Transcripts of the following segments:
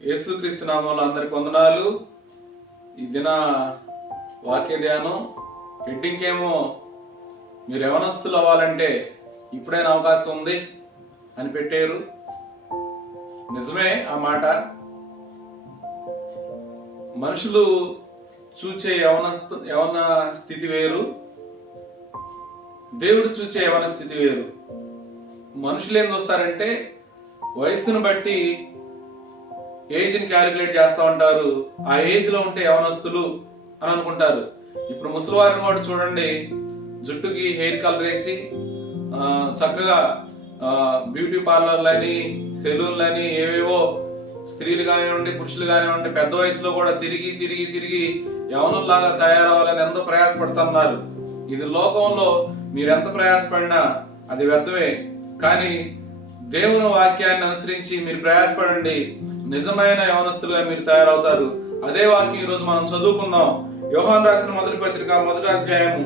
యేసుక్రీస్తు నామంలో అందరికి వందనాలు. ఈ దిన వాక్య ధ్యానం హెడ్డింగ్ ఏమో మీరు యవనస్తులు అవ్వాలంటే ఇప్పుడైనా అవకాశం ఉంది అని పెట్టారు. నిజమే ఆ మాట. మనుషులు చూచే యవన స్థితి వేరు, దేవుడు చూచే యవన స్థితి వేరు. మనుషులు ఏం చూస్తారంటే వయస్సును బట్టి ఏజ్ని క్యాలిక్యులేట్ చేస్తూ ఉంటారు. ఆ ఏజ్ లో ఉంటే యవనస్తులు అని అనుకుంటారు. ఇప్పుడు ముసలివారిని కూడా చూడండి, జుట్టుకి హెయిర్ కలర్ వేసి చక్కగా బ్యూటీ పార్లర్లని, సెలూన్లని, ఏవేవో స్త్రీలు కానివ్వండి పురుషులు కానివ్వండి పెద్ద వయసులో కూడా తిరిగి తిరిగి తిరిగి యవనుల్లాగా తయారవ్వాలని ఎంతో ప్రయాసపడుతున్నారు. ఇది లోకంలో మీరు ఎంత ప్రయాసపడినా అది వ్యర్థమే. కానీ దేవుని వాక్యాన్ని అనుసరించి మీరు ప్రయాసపడండి, నిజమైన యవనస్తులుగా మీరు తయారవుతారు. అదే వాక్యం ఈరోజు మనం చదువుకుందాం. యోహాను రాసిన మొదటి పత్రిక 1వ అధ్యాయము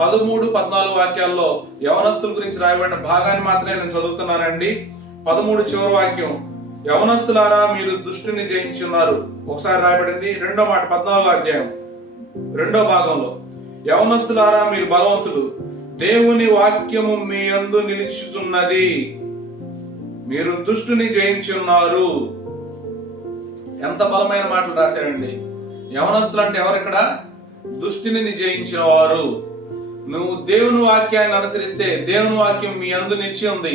13-14 వాక్యాల్లో యవనస్తుల గురించి రాయబడిన భాగాన్ని మాత్రమే నేను చదువుతున్నానండి. 13 చివరి వాక్యం, యవనస్తులారా మీరు దుష్టుని జయించున్నారు. ఒకసారి రాయబడింది. రెండో మాట 14వ అధ్యాయం 2వ భాగంలో, యవనస్తులారా మీరు బలవంతులు, దేవుని వాక్యము మీ యందు నిలిచుచున్నది, మీరు దుష్టుని జయించున్నారు. ఎంత బలమైన మాటలు రాశాడండి. యవనస్తులు అంటే ఎవరు ఇక్కడ? దుష్టిని జయించిన వారు. నువ్వు దేవుని వాక్యాన్ని అనుసరిస్తే దేవుని వాక్యం మీ యందు నిలిచి ఉంది.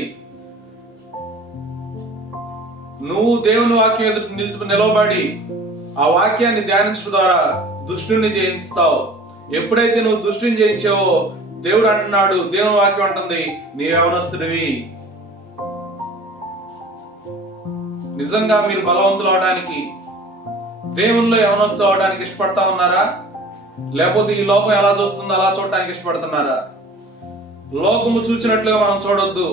నువ్వు దేవుని వాక్యం ఎదుటి నిలబడి ఆ వాక్యాన్ని ధ్యానించడం ద్వారా దుష్టుని జయిస్తావు. ఎప్పుడైతే నువ్వు దుష్టిని జయించావో దేవుడు అంటున్నాడు, దేవుని వాక్యం అంటుంది, నీ యవనస్తుడివి. నిజంగా మీరు బలవంతులు అవడానికి, దేవునిలో యవనస్తులు అవడానికి ఇష్టపడతా ఉన్నారా? లేకపోతే ఈ లోకం ఎలా చూస్తుందో అలా చూడటానికి ఇష్టపడుతున్నారా? లోకము చూసినట్లుగా మనం చూడొద్దు.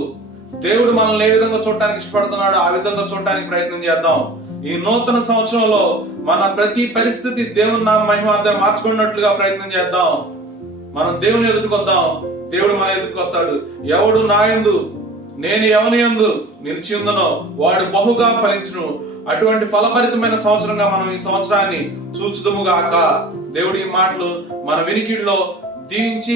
దేవుడు మనల్ని ఏ విధంగా చూడటానికి ఇష్టపడుతున్నాడో ఆ విధంగా చూడటానికి ప్రయత్నం చేద్దాం. ఈ నూతన సంవత్సరంలో మన ప్రతి పరిస్థితి దేవుని నామ మహిమార్థం మార్చుకున్నట్లుగా ప్రయత్నం చేద్దాం. మనం దేవుని ఎదుర్కొద్దాం, దేవుడు మన ఎదుర్కొస్తాడు. వస్తాడు. ఎవడు నా యందు నేను ఎవని యందు నిలిచి ఉందనో వాడు బహుగా ఫలించును. అటువంటి ఫలభరితమైన సంవత్సరంగా మనం ఈ సంవత్సరాన్ని చూచుదుముగాక. దేవుడి మాటలు మన వినికిడిలో దీవించి